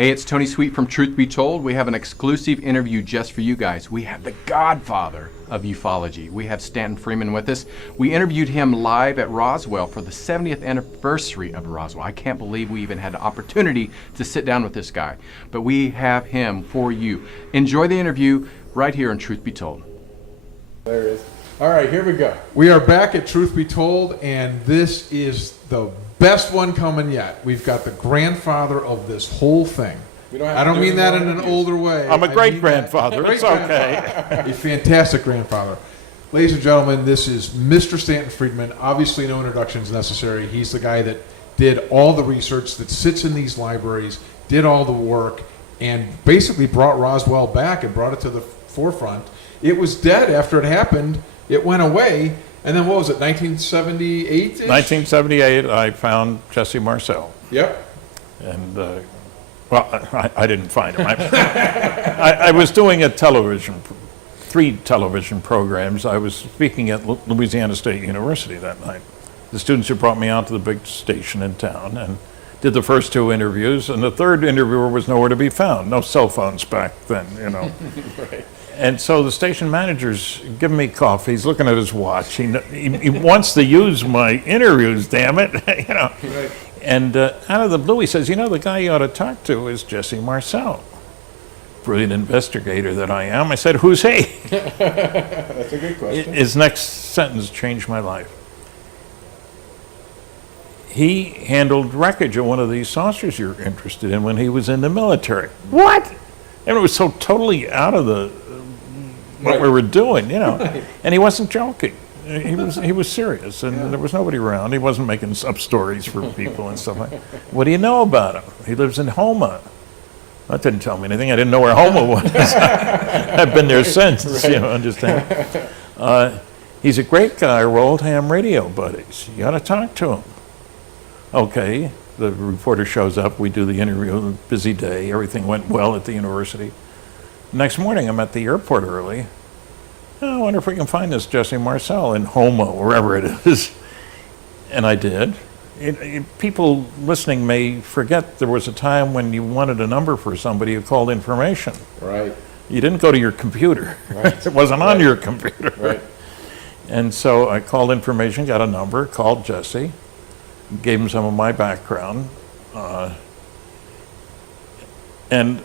Hey, it's Tony Sweet from Truth Be Told. We have an exclusive interview just for you guys. We have the Godfather of ufology. We have Stanton Friedman with us. We interviewed him live at Roswell for the 70th anniversary of Roswell. I can't believe we even had the opportunity to sit down with this guy, but we have him for you. Enjoy the interview right here on Truth Be Told. There it is. All right, here we go. We are back at Truth Be Told, and this is the best one coming yet. We've got the grandfather of this whole thing. I don't mean that in an older way. I'm a great-grandfather. It's okay. A fantastic grandfather. Ladies and gentlemen, this is Mr. Stanton Friedman. Obviously, no introductions necessary. He's the guy that did all the research, that sits in these libraries, did all the work, and basically brought Roswell back and brought it to the forefront. It was dead after it happened. It went away. And then what was it, 1978-ish? 1978, I found Jesse Marcel. Yep. And, I didn't find him. I was doing three television programs. I was speaking at Louisiana State University that night. The students had brought me out to the big station in town and did the first two interviews, and the third interviewer was nowhere to be found. No cell phones back then, you know. Right. And so the station manager's giving me coffee. He's looking at his watch. He wants to use my interviews, damn it. You know. Right. And out of the blue, he says, you know, the guy you ought to talk to is Jesse Marcel. Brilliant investigator that I am. I said, who's he? That's a good question. His next sentence changed my life. He handled wreckage of one of these saucers you're interested in when he was in the military. What? And it was so totally out of what we were doing, you know. Right. And he wasn't joking. He was serious, and there was nobody around. He wasn't making up stories for people and stuff like that. What do you know about him? He lives in Homa. That didn't tell me anything. I didn't know where Homa was. I've been there since, right. You know, understand. He's a great guy. We're old ham radio buddies. You got to talk to him. Okay, the reporter shows up. We do the interview. Busy day. Everything went well at the university. Next morning, I'm at the airport early. Oh, I wonder if we can find this Jesse Marcel in Homa, wherever it is. And I did. People listening may forget there was a time when you wanted a number for somebody who called information. Right. You didn't go to your computer. Right. It wasn't on your computer. Right. And so I called information, got a number, called Jesse, gave him some of my background. And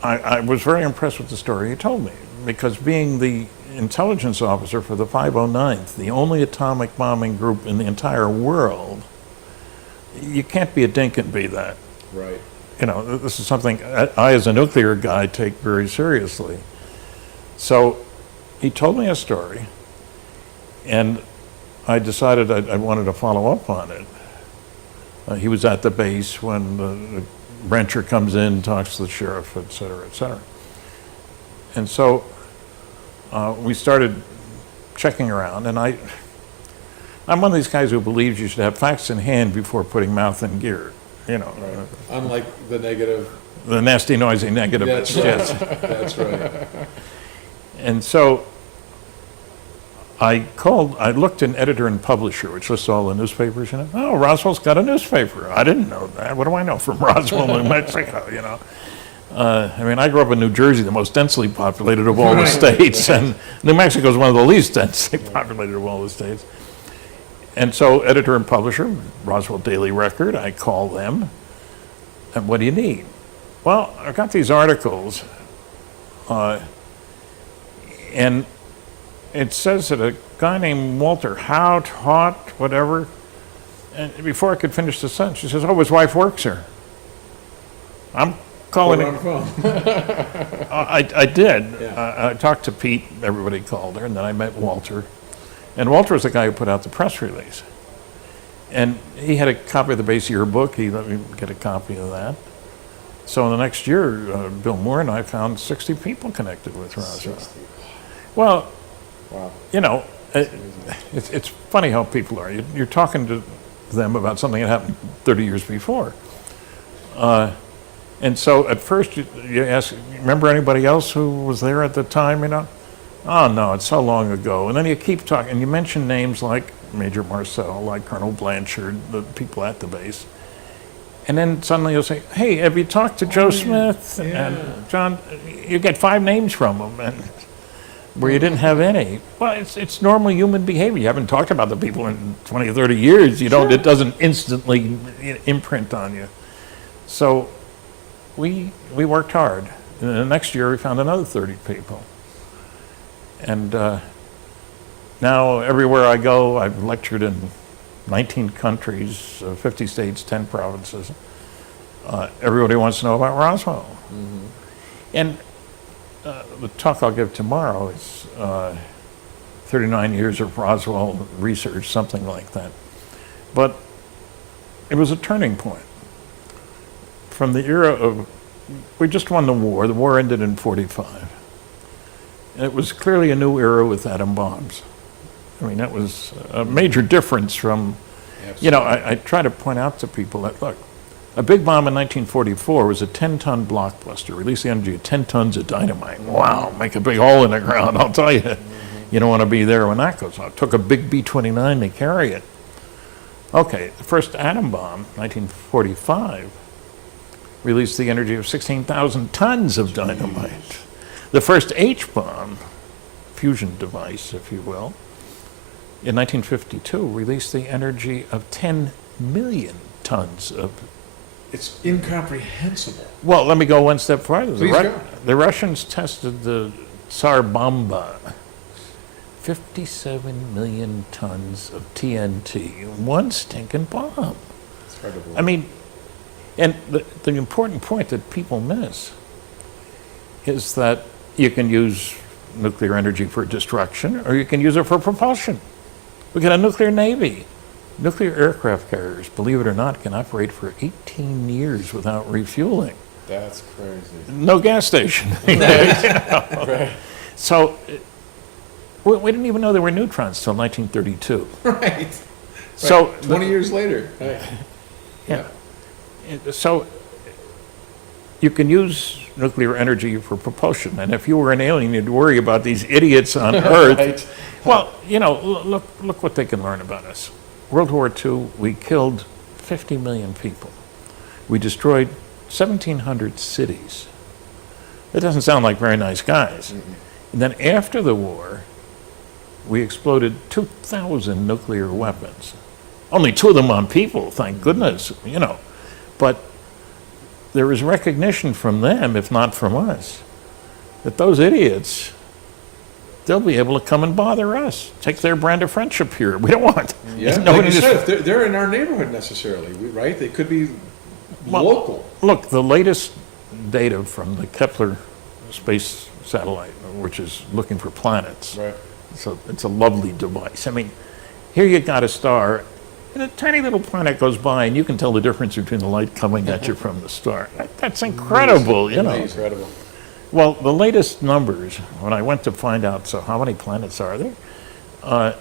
I was very impressed with the story he told me, because being the intelligence officer for the 509th, the only atomic bombing group in the entire world, you can't be a dink and be that. Right. You know, this is something I, as a nuclear guy, take very seriously. So he told me a story, and I decided I wanted to follow up on it. He was at the base when the rancher comes in, talks to the sheriff, et cetera, et cetera. And so we started checking around, and I'm one of these guys who believes you should have facts in hand before putting mouth in gear, you know. Right. Unlike the negative. The nasty, noisy negative. That's right. That's right. And so I looked in Editor and Publisher, which lists all the newspapers in it. Oh, Roswell's got a newspaper. I didn't know that. What do I know from Roswell, New Mexico, you know? I mean, I grew up in New Jersey, the most densely populated of all the states, and New Mexico is one of the least densely populated of all the states. And so Editor and Publisher, Roswell Daily Record, I call them, and what do you need? Well, I've got these articles, and it says that a guy named Walter Haut, whatever, and before I could finish the sentence, she says, oh, his wife works here. I'm calling on the phone. I did. Yeah. I talked to Pete, everybody called her, and then I met Walter. And Walter was the guy who put out the press release. And he had a copy of the base yearbook. He let me get a copy of that. So in the next year, Bill Moore and I found 60 people connected with Roswell. 60. Well, Wow. you know, it's funny how people are. You're talking to them about something that happened 30 years before. And so at first you ask, remember anybody else who was there at the time, you know? Oh, no, it's so long ago. And then you keep talking, and you mention names like Major Marcel, like Colonel Blanchard, the people at the base. And then suddenly you'll say, hey, have you talked to Joe Smith? Yeah. And John, you get 5 names from them, and where you didn't have any. Well, it's normal human behavior. You haven't talked about the people in 20 or 30 years. You don't, it doesn't instantly imprint on you. So we worked hard. And the next year we found another 30 people. And now everywhere I go, I've lectured in 19 countries, 50 states, 10 provinces. Everybody wants to know about Roswell. Mm-hmm. And the talk I'll give tomorrow is 39 years of Roswell research, something like that. But it was a turning point. From the era of, we just won the war ended in 45. It was clearly a new era with atom bombs. I mean, that was a major difference from, you know, I try to point out to people that, look, a big bomb in 1944 was a 10-ton blockbuster, released the energy of 10 tons of dynamite. Wow, make a big hole in the ground, I'll tell you. You don't want to be there when that goes off. It took a big B-29 to carry it. Okay, the first atom bomb, 1945, released the energy of 16,000 tons of dynamite. The first H-bomb, fusion device, if you will, in 1952, released the energy of 10 million tons of. It's incomprehensible. Well, let me go one step farther. Please go. The Russians tested the Tsar Bomba, 57 million tons of TNT, one stinking bomb. Incredible. I mean, and the important point that people miss is that you can use nuclear energy for destruction, or you can use it for propulsion. We got a nuclear navy. Nuclear aircraft carriers, believe it or not, can operate for 18 years without refueling. That's crazy. No gas station. Right. So we didn't even know there were neutrons till 1932. Right. So 20 years later. Right. Yeah. So you can use nuclear energy for propulsion, and if you were an alien, you'd worry about these idiots on Earth. Right. Well, you know, look what they can learn about us. World War II, we killed 50 million people. We destroyed 1,700 cities. That doesn't sound like very nice guys. Mm-hmm. And then after the war, we exploded 2,000 nuclear weapons. Only 2 of them on people, thank goodness, you know. But there is recognition from them, if not from us, that those idiots, they'll be able to come and bother us. Take their brand of friendship here. We don't want. Yeah, like you said, if they're in our neighborhood necessarily, right? They could be local. Look, the latest data from the Kepler space satellite, which is looking for planets. Right. So it's a lovely device. I mean, here you got a star, and a tiny little planet goes by, and you can tell the difference between the light coming at you from the star. That's incredible, you know. Incredible. Well, the latest numbers, when I went to find out, so how many planets are there?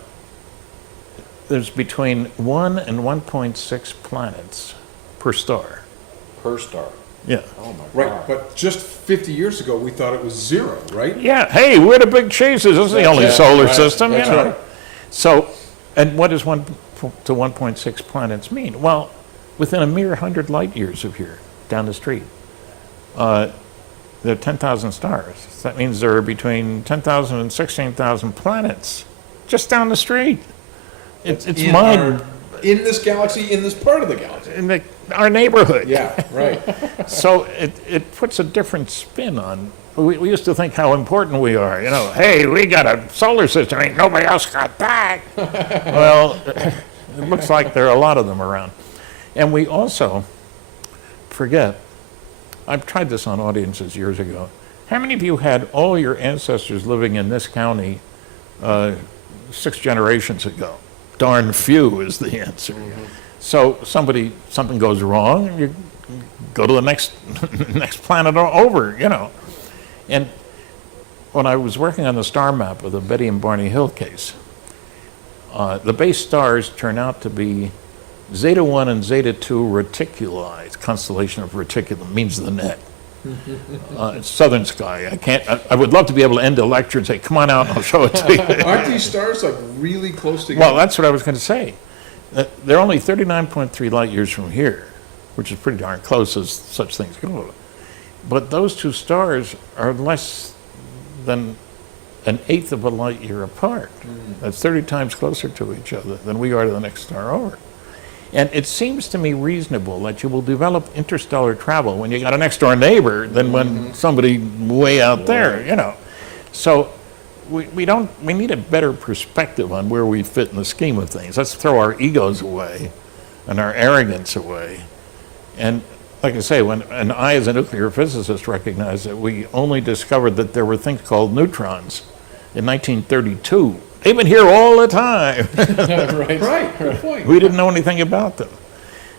There's between 1 and 1.6 planets per star. Per star. Yeah. Oh my God. Right, but just 50 years ago, we thought it was 0, right? Yeah. Hey, we're the big chasers. This is the only solar system, That's you know. right. So, and what does 1 to 1.6 planets mean? Well, within a mere 100 light years of here, down the street, there are 10,000 stars. That means there are between 10,000 and 16,000 planets just down the street. It's mind in this galaxy, in this part of the galaxy. in our neighborhood. Yeah, right. So it puts a different spin on. We used to think how important we are. You know, hey, we got a solar system. Ain't nobody else got that. Well, it looks like there are a lot of them around. And we also forget, I've tried this on audiences years ago. How many of you had all your ancestors living in this county 6 generations ago? Darn few is the answer. Mm-hmm. So something goes wrong, and you go to the next planet over, you know. And when I was working on the star map of the Betty and Barney Hill case, the base stars turn out to be Zeta 1 and Zeta 2 reticuli. Constellation of reticulum means the net. It's southern sky. I would love to be able to end a lecture and say, come on out and I'll show it to you. Aren't these stars like really close together? Well, that's what I was going to say. They're only 39.3 light years from here. which is pretty darn close as such things go. But those two stars are less than an eighth of a light year apart. That's 30 times closer to each other than we are to the next star over. And it seems to me reasonable that you will develop interstellar travel when you got a next door neighbor than when somebody way out there, you know. So we need a better perspective on where we fit in the scheme of things. Let's throw our egos away and our arrogance away. And like I say, and I as a nuclear physicist recognize that we only discovered that there were things called neutrons in 1932. They've been here all the time. Right, good point. We didn't know anything about them.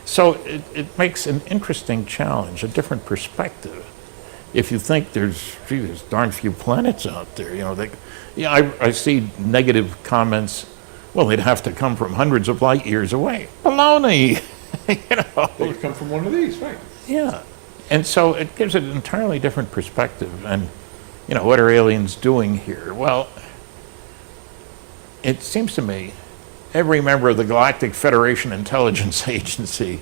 So it makes an interesting challenge, a different perspective. If you think there's darn few planets out there, you know, I see negative comments, well, they'd have to come from hundreds of light years away. Baloney! You know. They could come from one of these, right? Yeah. And so it gives it an entirely different perspective. And, you know, what are aliens doing here? Well, it seems to me every member of the Galactic Federation Intelligence Agency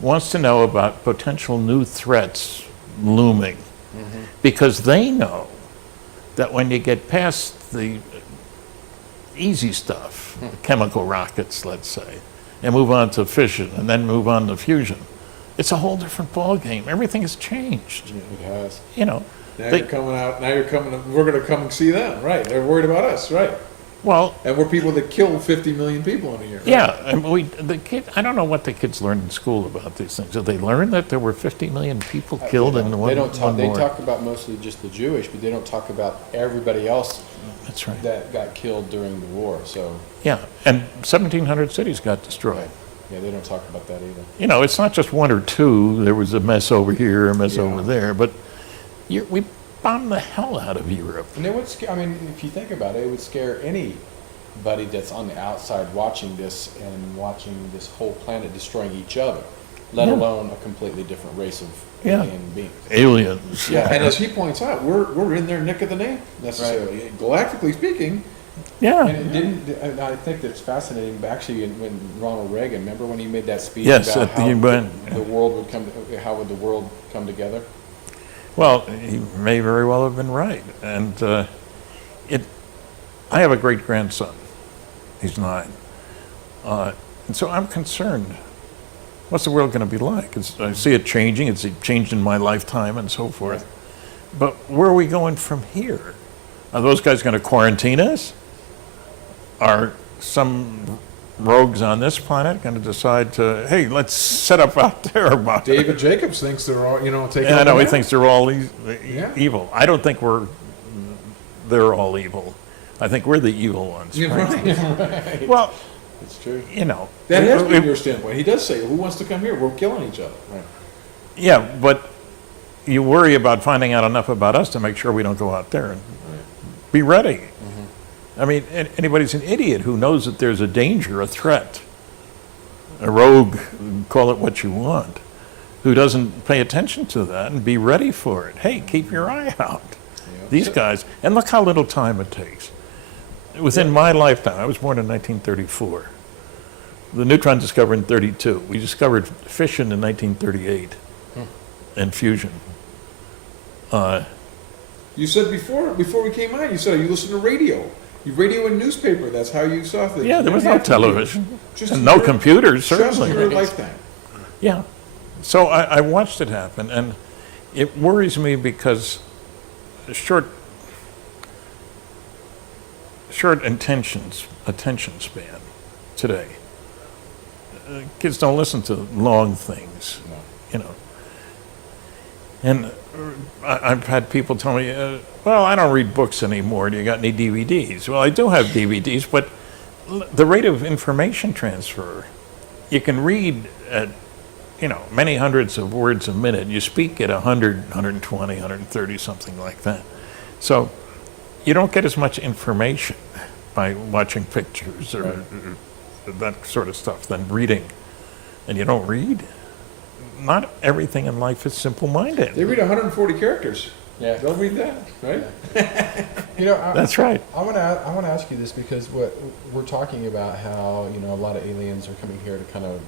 wants to know about potential new threats looming, because they know that when you get past the easy stuff, chemical rockets, let's say, and move on to fission and then move on to fusion, it's a whole different ballgame. Everything has changed. It has. You know, Now you're coming out. Now you're coming. We're going to come and see them, right? They're worried about us, right? well, And we're people that kill 50 million people in a year. Right? yeah, and I don't know what the kids learn in school about these things. Did they learn that there were 50 million people killed in one They don't talk. one They war? talk about mostly just the Jewish, but they don't talk about everybody else That's right. that got killed during the war. So, Yeah, and 1,700 cities got destroyed. yeah, they don't talk about that either. You know, it's not just one or two. There was a mess over here, a mess Yeah. over there, but we bombed the hell out of Europe. And it would scare, I mean, if you think about it, it would scare anybody that's on the outside watching this and watching this whole planet destroying each other, let Yeah. alone a completely different race of Yeah. alien beings. Aliens. Yeah. And as he points out, we're in their nick of the name necessarily. Galactically speaking, Yeah. And it didn't. And I think that's fascinating. But actually, when Ronald Reagan, remember when he made that speech Yes, about at the how UN. the world would come, how would the world come together? Well, he may very well have been right. And I have a great grandson. He's 9. And so I'm concerned. What's the world going to be like? I see it changing. It's changed in my lifetime and so forth. But where are we going from here? Are those guys going to quarantine us? Are some rogues on this planet going to decide to, hey, let's set up out there about it? David Jacobs thinks they're all, taking And I know over he now. thinks they're all Yeah. evil. I don't think they're all evil. I think we're the evil ones. Yeah, frankly. right. Well, It's true. you know. That has been it- your standpoint. He does say, who wants to come here? We're killing each other. Right. Yeah, but you worry about finding out enough about us to make sure we don't go out there and be ready. I mean, anybody's an idiot who knows that there's a danger, a threat, a rogue, call it what you want, who doesn't pay attention to that and be ready for it. Hey, keep your eye out. These guys, and look how little time it takes. Within my lifetime, I was born in 1934. The neutron discovered in 32. We discovered fission in 1938 and fusion. You said before we came on, you said you listen to radio. You radio and newspaper. That's how you saw things. Yeah, there was no television Just and in no your- computers, Just in certainly. your lifetime. Yeah. So I watched it happen, and it worries me because short attention span today. Kids don't listen to long things, you know. And I've had people tell me, well, I don't read books anymore. Do you got any DVDs? Well, I do have DVDs, but the rate of information transfer, you can read at, many hundreds of words a minute. You speak at 100, 120, 130, something like that. So you don't get as much information by watching pictures or that sort of stuff than reading. And you don't read? Not everything in life is simple-minded. They read 140 characters. Yeah. They'll read that, right? That's right. I want to ask you this because what we're talking about how a lot of aliens are coming here to kind of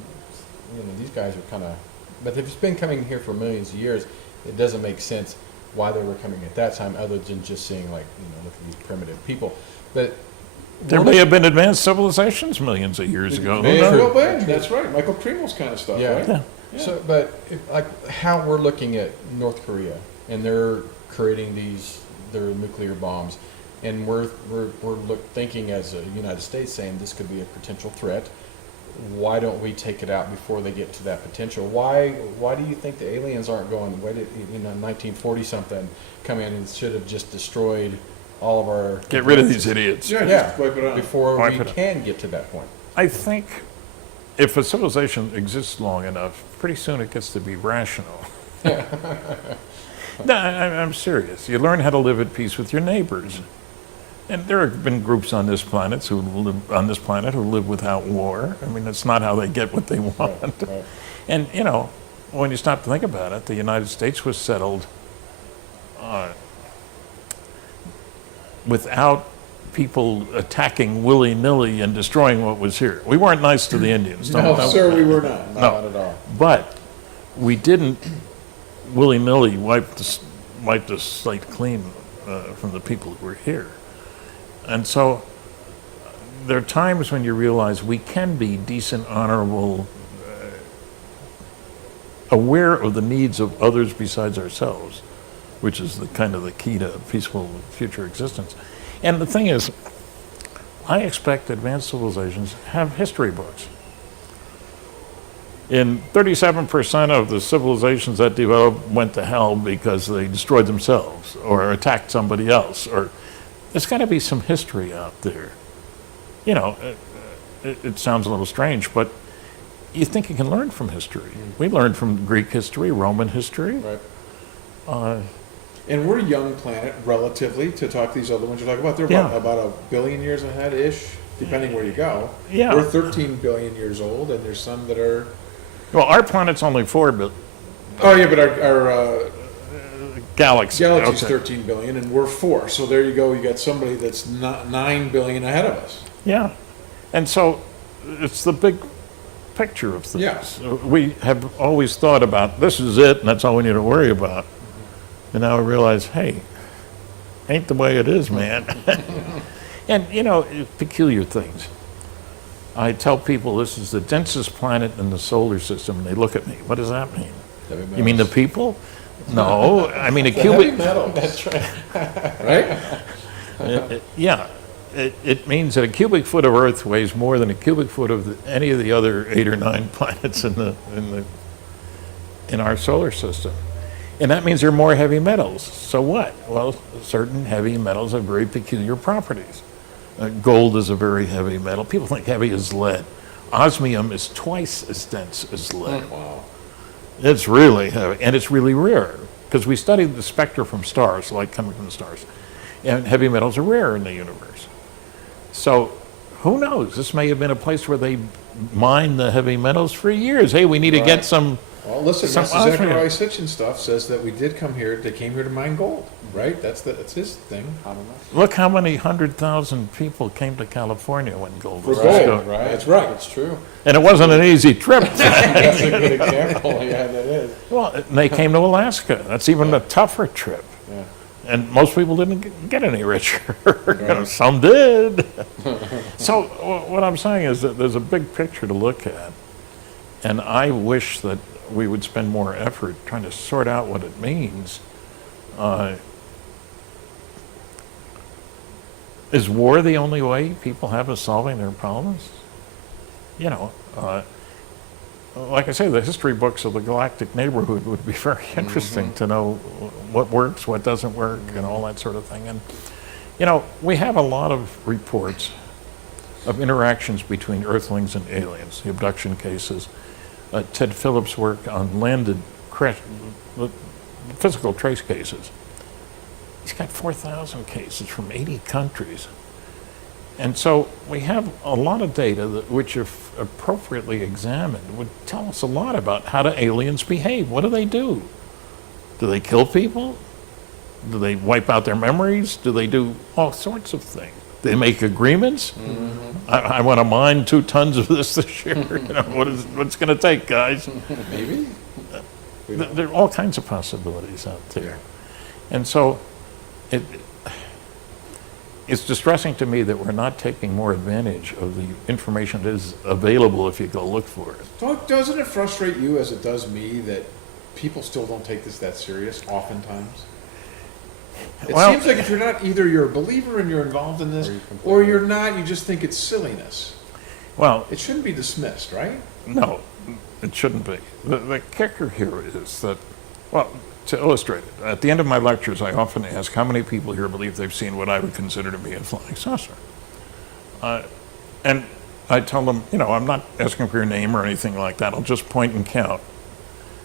these guys are kind of But if it's been coming here for millions of years, it doesn't make sense why they were coming at that time, other than just seeing, like, look at these primitive people. But There may have been advanced civilizations millions of years ago. May Who have knows? well been. That's right. Michael Primo's kind of stuff, Yeah. right? Yeah. So, but like how we're looking at North Korea, and they're creating their nuclear bombs, and we're thinking as a United States, saying this could be a potential threat. Why don't we take it out before they get to that potential? Why do you think the aliens aren't going? Why did 1940 something come in and should have just destroyed all of our Get rid of these idiots. Yeah, Yeah, just wipe it out. before Wipe we it out. can get to that point. I think if a civilization exists long enough, pretty soon it gets to be rational. No, I'm serious. You learn how to live at peace with your neighbors. And there have been groups on this planet who live without war. I mean, that's not how they get what they want. Right. And, when you stop to think about it, the United States was settled without people attacking willy-nilly and destroying what was here. We weren't nice to the Indians. No, sir, we were not. Not at all. But we didn't willy-nilly wipe the slate clean from the people who were here. And so there are times when you realize we can be decent, honorable, aware of the needs of others besides ourselves, which is the kind of the key to peaceful future existence. And the thing is, I expect advanced civilizations have history books. In 37% of the civilizations that developed went to hell because they destroyed themselves or attacked somebody else. Or there's got to be some history out there. It sounds a little strange, but you think you can learn from history. We learned from Greek history, Roman history. Right. And we're a young planet, relatively, to talk to these other ones you're talking about. They're Yeah. about a billion years ahead-ish, depending where you go. Yeah. We're 13 billion years old, and there's some that are... Well, our planet's only 4 billion. Oh, yeah, but our Galaxy. galaxy's Okay. 13 billion, and we're 4. So there you go. You got somebody that's 9 billion ahead of us. Yeah. And so it's the big picture of things. Yeah. We have always thought about this is it, and that's all we need to worry about. And now we realize, hey, ain't the way it is, man. And, peculiar things. I tell people this is the densest planet in the solar system, and they look at me. What does that mean? Heavy You mean the metals. people? No, I mean a Heavy cubic. metal, That's right. right? Yeah, it means that a cubic foot of Earth weighs more than a cubic foot of any of the other 8 or 9 planets in our solar system. And that means there are more heavy metals. So what? Well, certain heavy metals have very peculiar properties. Gold is a very heavy metal. People think heavy is lead. Osmium is twice as dense as lead. Wow. It's really heavy, and it's really rare, because we studied the spectra from stars, light coming from the stars, and heavy metals are rare in the universe. So who knows? This may have been a place where they mined the heavy metals for years. Hey, we need to get Right. some... Well, listen, Some Mr. osmium. Zechariah Sitchin stuff says that we did come here, they came here to mine gold, right? That's his thing. I don't know. Look how many 100,000 people came to California when gold For was gold. discovered. Right. That's right. That's true. And it wasn't an easy trip. That's a good example. Yeah, that is. Well, and they came to Alaska. That's even a tougher trip. Yeah. And most people didn't get any richer. Some did. So what I'm saying is that there's a big picture to look at. And I wish that we would spend more effort trying to sort out what it means. Is war the only way people have of solving their problems? Like I say, the history books of the galactic neighborhood would be very interesting to know what works, what doesn't work, and all that sort of thing. And, we have a lot of reports of interactions between Earthlings and aliens, the abduction cases. Ted Phillips' work on landed physical trace cases. He's got 4,000 cases from 80 countries. And so we have a lot of data which, if appropriately examined, would tell us a lot about how do aliens behave. What do they do? Do they kill people? Do they wipe out their memories? Do they do all sorts of things? They make agreements. I want to mine 2 tons of this year. What's going to take, guys? Maybe. There are all kinds of possibilities out there. Yeah. And so it's distressing to me that we're not taking more advantage of the information that is available if you go look for it. Doesn't it frustrate you, as it does me, that people still don't take this that serious oftentimes? It Well- seems like if you're not, either you're a believer and you're involved in this, or you're not, you just think it's silliness. Well, It shouldn't be dismissed, right? no, it shouldn't be. The kicker here is that, well, to illustrate it, at the end of my lectures, I often ask how many people here believe they've seen what I would consider to be a flying saucer. And I tell them, I'm not asking for your name or anything like that. I'll just point and count.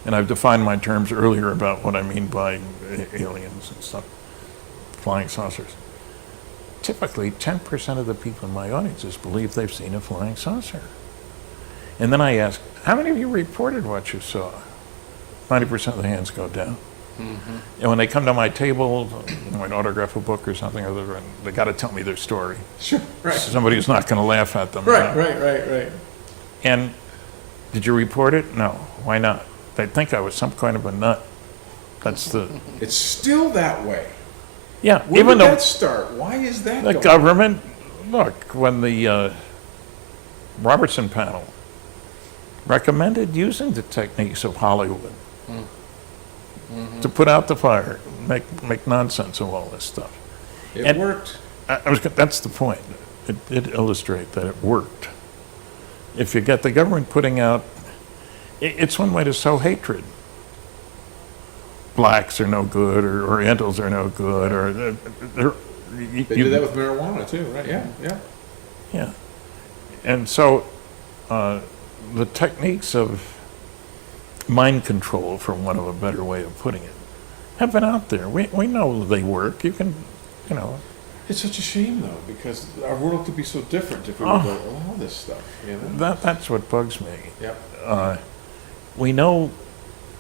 And I've defined my terms earlier about what I mean by aliens and stuff, flying saucers. Typically, 10% of the people in my audiences believe they've seen a flying saucer. And then I ask, how many of you reported what you saw? 90% of the hands go down. And when they come to my table, I'd autograph a book or something, they got to tell me their story. Sure, right. Somebody who's not going to laugh at them. Right. And did you report it? No. Why not? They'd think I was some kind of a nut. That's the... It's still that way. Yeah, Where even did though that start? Why is that the going? government, look, when the Robertson panel recommended using the techniques of Hollywood to put out the fire, make nonsense of all this stuff. It worked. That's the point. It did illustrate that it worked. If you get the government putting out, it's one way to sow hatred. Blacks are no good, or Orientals are no good, or They did that with marijuana too, right? Yeah. Yeah. And so the techniques of mind control, for want of a better way of putting it, have been out there. We know they work. You can, It's such a shame though, because our world could be so different if we would allow this stuff. that's what bugs me. Yep. We know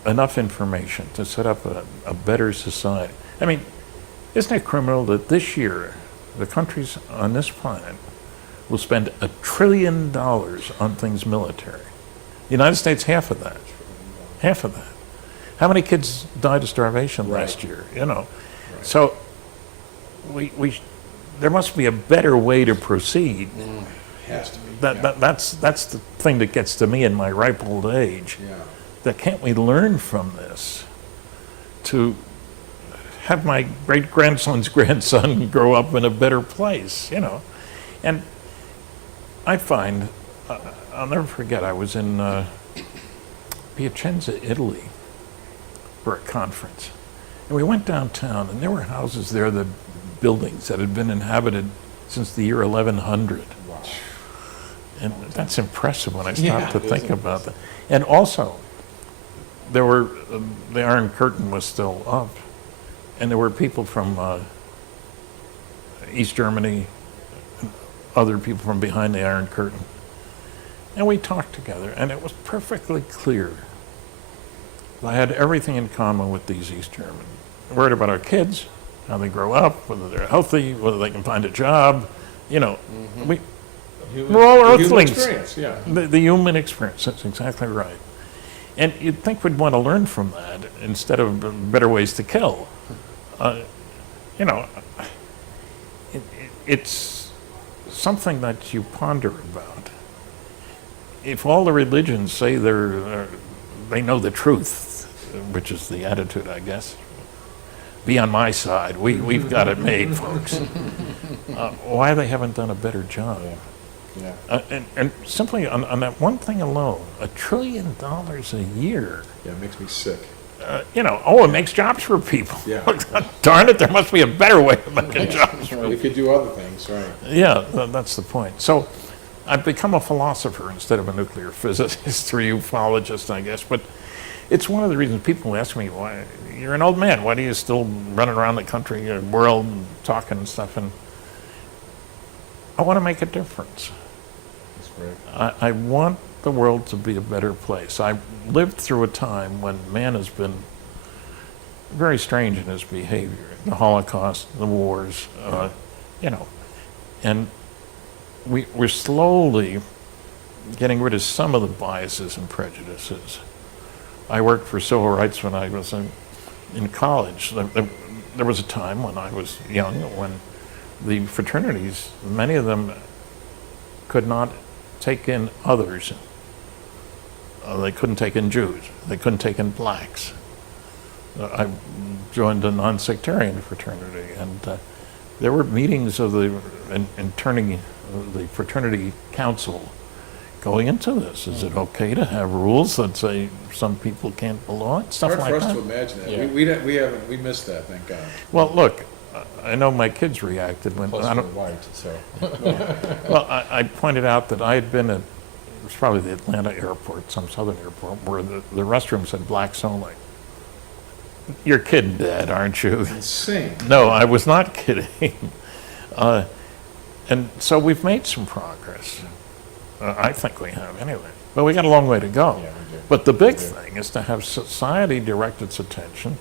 enough information to set up a better society. I mean, isn't it criminal that this year the countries on this planet will spend $1 trillion on things military? The United States, half of that. Half of that. How many kids died of starvation last year? So there must be a better way to proceed. Has to be. That's the thing that gets to me in my ripe old age. Yeah. That can't we learn from this to have my great-grandson's grandson grow up in a better place, And I find, I'll never forget, I was in Piacenza, Italy, for a conference. And we went downtown, and there were houses there, the buildings that had been inhabited since the year 1100. Wow. And that's impressive when I stop to think about that. And also, there were, the Iron Curtain was still up, and there were people from East Germany, and other people from behind the Iron Curtain. And we talked together, and it was perfectly clear I had everything in common with these East Germans. Worried about our kids, how they grow up, whether they're healthy, whether they can find a job. We're all earthlings. Experience, yeah. The human experience, that's exactly right. And you'd think we'd want to learn from that instead of better ways to kill. It's something that you ponder about. If all the religions say they know the truth, which is the attitude, I guess, be on my side. We've got it made, folks. Why they haven't done a better job? Yeah. And simply on that one thing alone, $1 trillion a year. Yeah, it makes me sick. It makes jobs for people. Yeah. Darn it, there must be a better way of making jobs. Well, you could do other things, right? Yeah, that's the point. So I've become a philosopher instead of a nuclear physicist or ufologist, I guess. But it's one of the reasons people ask me, why you're an old man, why do you still running around the country, world, talking and stuff? And I want to make a difference. That's great. I want the world to be a better place. I lived through a time when man has been very strange in his behavior. The Holocaust, the wars, And we're slowly getting rid of some of the biases and prejudices. I worked for civil rights when I was in college. There was a time when I was young when the fraternities, many of them could not take in others. They couldn't take in Jews. They couldn't take in blacks. I joined a non-sectarian fraternity, and there were meetings of the fraternity council going into this. Is it okay to have rules that say some people can't belong? Stuff Hard like for us that. to imagine that. Yeah. We missed that, thank God. Well, look, I know my kids reacted when Plus I we're don't. white, so. Well, I pointed out that I had been at, it was probably the Atlanta airport, some southern airport, where the restroom said blacks only. You're kidding, Dad, aren't you? Insane. No, I was not kidding. And so we've made some progress. I think we have anyway. But we got a long way to go. Yeah, we do. But the big We do. thing is to have society direct its attention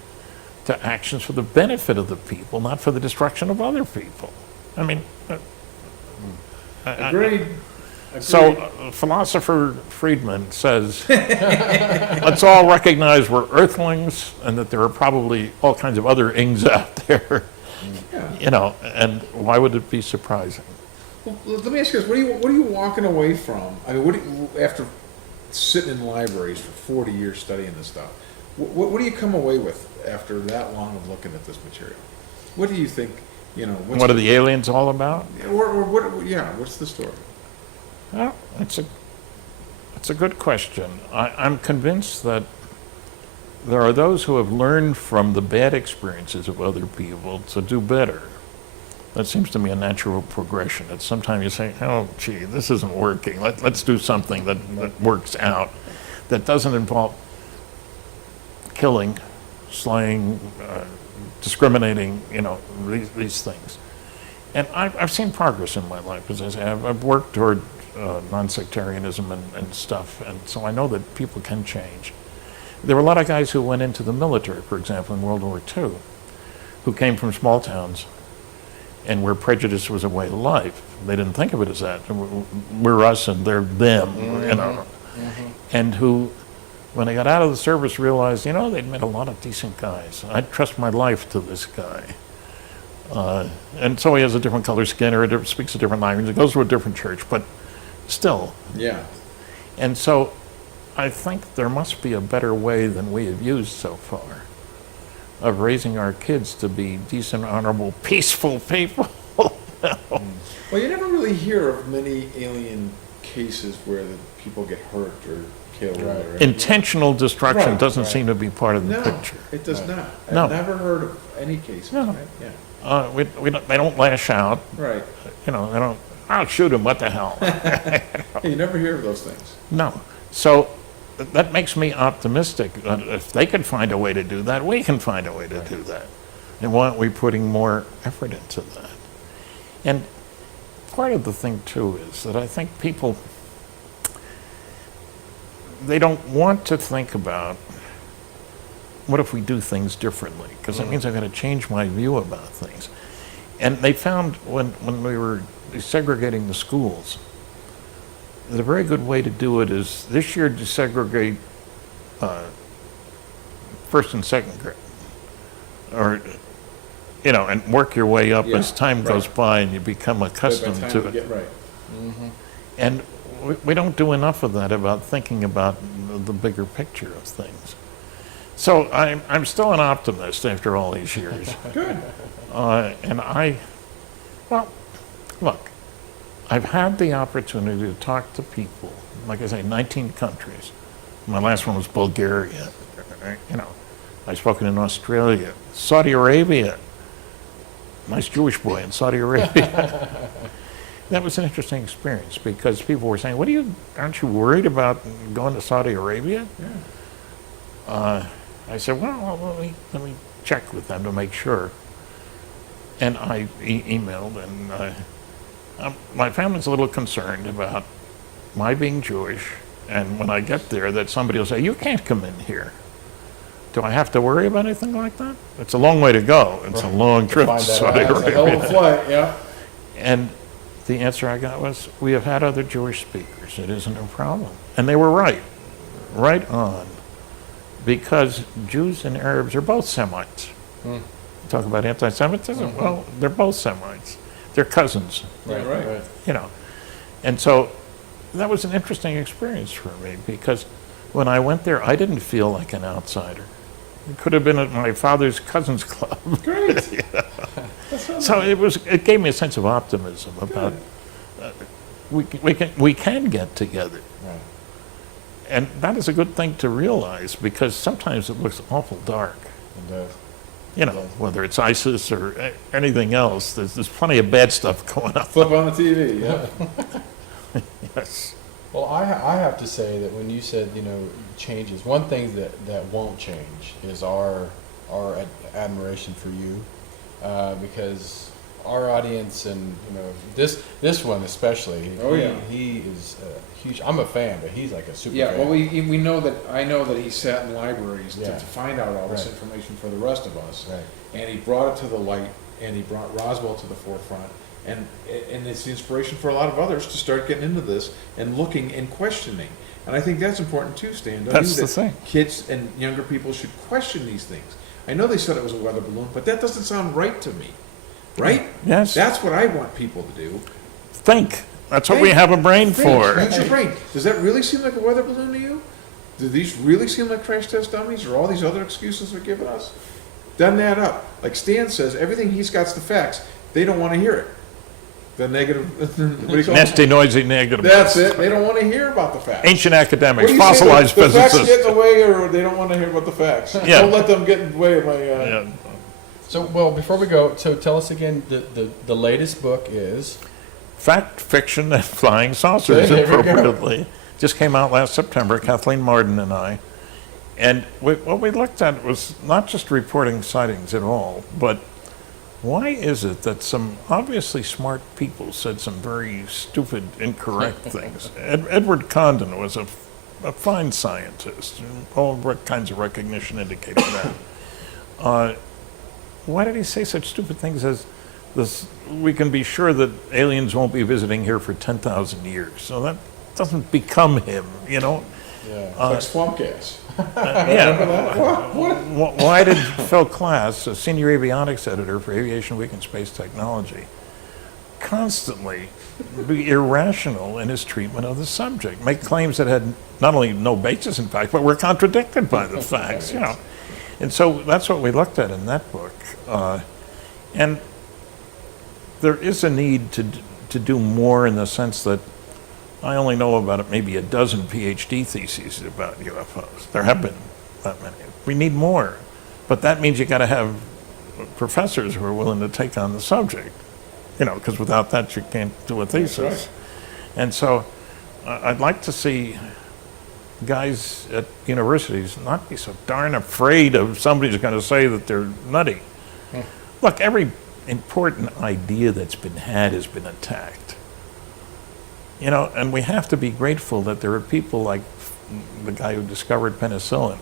to actions for the benefit of the people, not for the destruction of other people. I mean, Agreed. so philosopher Friedman says, let's all recognize we're earthlings and that there are probably all kinds of other ings out there. Yeah. You know, and why would it be surprising? Well, let me ask you this: what are you walking away from? I mean, after sitting in libraries for 40 years studying this stuff, what do you come away with after that long of looking at this material? What do you think? You know, What are the aliens all about? or what? Yeah, what's the story? Well, it's a good question. I'm convinced that there are those who have learned from the bad experiences of other people to do better. That seems to me a natural progression. It's sometimes you say, oh, gee, this isn't working. Let's do something that works out, that doesn't involve killing, slaying, discriminating, you know, these things. And I've seen progress in my life. As I say, I've worked toward non-sectarianism and stuff, and so I know that people can change. There were a lot of guys who went into the military, for example, in World War II, who came from small towns and where prejudice was a way of life. They didn't think of it as that. We're us and they're them, you know. And who, when they got out of the service, realized, you know, they'd met a lot of decent guys. I'd trust my life to this guy. And so he has a different color skin or speaks a different language. He goes to a different church, but still. Yeah. And so I think there must be a better way than we have used so far of raising our kids to be decent, honorable, peaceful people. Well, you never really hear of many alien cases where the people get hurt or killed. Right. Or Intentional destruction Right, doesn't right. seem to be part of the No, picture. it does not. No. I've never heard of any cases. No. Right? Yeah. They don't lash out. Right. You know, they don't, I'll shoot him, what the hell? You never hear of those things. No. So that makes me optimistic. If they can find a way to do that, we can find a way to do that. And why aren't we putting more effort into that? And part of the thing, too, is that I think people, they don't want to think about what if we do things differently? Because that means I've got to change my view about things. And they found when we were desegregating the schools, that a very good way to do it is this year desegregate first and second grade. Or, you know, and work your way up Yeah, as time goes by and you become accustomed By the to time it. we get right. And we don't do enough of that about thinking about the bigger picture of things. So I'm still an optimist after all these years. Good. And well, look, I've had the opportunity to talk to people, like I say, 19 countries. My last one was Bulgaria. You know, I've spoken in Australia, Saudi Arabia. Nice Jewish boy in Saudi Arabia. That was an interesting experience because people were saying, aren't you worried about going to Saudi Arabia? Yeah. I said, well, let me check with them to make sure. And I emailed, and my family's a little concerned about my being Jewish, and when I get there, that somebody will say, you can't come in here. Do I have to worry about anything like that? It's a long way to go. It's a long trip to Find that Saudi out. It's a hell of a Arabia. flight, yeah. And the answer I got was, we have had other Jewish speakers. It isn't a problem. And they were right. Right on. Because Jews and Arabs are both Semites. Talk about anti-Semitism? Well, they're both Semites. They're cousins, Right. you know. And so that was an interesting experience for me, because when I went there, I didn't feel like an outsider. It could have been at my father's cousin's club. Great. So it gave me a sense of optimism about we can get together. Right. And that is a good thing to realize, because sometimes it looks awful dark. It does. You know, whether it's ISIS or anything else, there's plenty of bad stuff going on. Flip on the TV. Yeah. Yes. Well, I have to say that when you said, changes, one thing that won't change is our admiration for you, because our audience and this one especially. Oh, yeah. He is huge. I'm a fan, but he's like a super Yeah, fan. well, we know that. I know that he sat in libraries to Yeah. find out all this Right. information for the rest of us, Right. and he brought it to the light, and he brought Roswell to the forefront, and it's the inspiration for a lot of others to start getting into this and looking and questioning. And I think that's important too, Stan. Don't That's you? the That thing. Kids and younger people should question these things. I know they said it was a weather balloon, but that doesn't sound right to me. Right? Yes. That's what I want people to do. Think. That's what we Think. have a brain Think. for. Use your brain. Does that really seem like a weather balloon to you? Do these really seem like crash test dummies, or all these other excuses they're giving us? Doesn't add up. Like Stan says, everything he's got's the facts. They don't want to hear it. The negative. What do you call Nasty, it? noisy, negative. That's it. They don't want to hear about the facts. Ancient What academics, do you say, fossilized the facts physicists. get in the way, or they don't want to hear about the facts? Yeah. Don't let them get in the way of my. Yeah. So, well, before we go, so tell us again, the latest book is? Fact, Fiction, and Flying Saucers, There we go. appropriately. Just came out last September, Kathleen Marden and I. And what we looked at was not just reporting sightings at all, but why is it that some obviously smart people said some very stupid, incorrect things? Edward Condon was a fine scientist, and all kinds of recognition indicated that. Why did he say such stupid things as this? We can be sure that aliens won't be visiting here for 10,000 years. So that doesn't become him, you know? Yeah. like swamp gas. Yeah. Why did Phil Klass, a senior avionics editor for Aviation Week and Space Technology, constantly be irrational in his treatment of the subject, make claims that had not only no basis in fact, but were contradicted by the facts, you know? And so that's what we looked at in that book. And there is a need to do more, in the sense that I only know about maybe a dozen PhD theses about UFOs. There have been that many. We need more. But that means you got to have professors who are willing to take on the subject, you know, because without that you can't do a thesis. right. And so I'd like to see guys at universities not be so darn afraid of somebody's going to say that they're nutty. Look, every important idea that's been had has been attacked. You know, and we have to be grateful that there are people like the guy who discovered penicillin.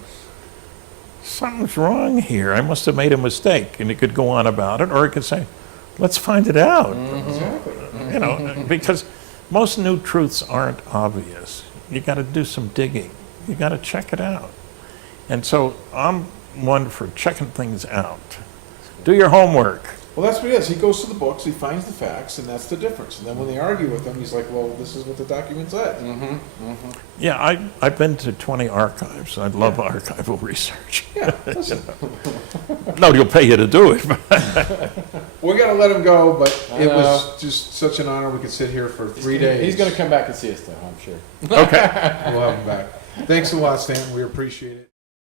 Something's wrong here. I must have made a mistake. And he could go on about it, or he could say, let's find it out. Exactly. You know, because most new truths aren't obvious. You got to do some digging. You got to check it out. And so I'm one for checking things out. Do your homework. Well, that's what he is. He goes to the books, he finds the facts, and that's the difference. And then when they argue with him, he's like, well, this is what the document says. Yeah, I've been to 20 archives. I love archival research. Yeah, listen. Nobody will pay you to do it. We got to let him go, but it know. was just such an honor. We could sit here for 3 days. He's going to come back and see us, though, I'm sure. Okay. We'll have him back. Thanks a lot, Stan. We appreciate it.